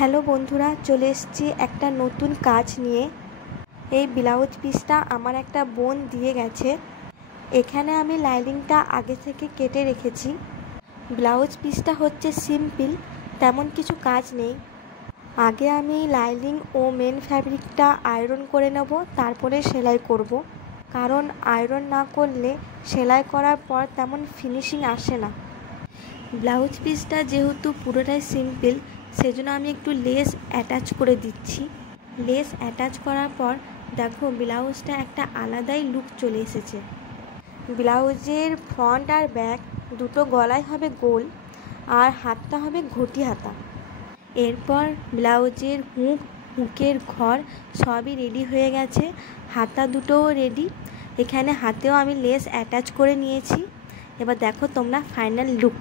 Hello বন্ধুরা, চলে এসেছি একটা নতুন কাজ নিয়ে। এই ব্লাউজ পিসটা আমার একটা বোন দিয়ে গেছে। এখানে আমি লাইনিংটা আগে থেকে কেটে রেখেছি। ব্লাউজ পিসটা হচ্ছে সিম্পল, তেমন কিছু কাজ নেই। আগে আমি লাইনিং ও মেন ফ্যাব্রিকটা আয়রন করে নেব, তারপরে সেলাই করব। কারণ আয়রন না করলে সেলাই করার পর তেমন ফিনিশিং আসে না। ব্লাউজ পিসটা যেহেতু পুরোটাই সিম্পল, সেজন্য আমি একটু লেস অ্যাটাচ করে দিচ্ছি। লেস অ্যাটাচ করার পর দেখো ব্লাউজটা একটা আলাদাই লুক চলে এসেছে। ব্লাউজের ফ্রন্ট আর ব্যাক দুটো গলায় হবে গোল, আর হাতটা হবে ঘটি হাতা। এরপর ব্লাউজের হুকের ঘর সবই রেডি হয়ে গেছে, হাতা দুটোও রেডি। এখানে হাতেও আমি লেস অ্যাটাচ করে নিয়েছি। এবার দেখো তোমরা ফাইনাল লুক।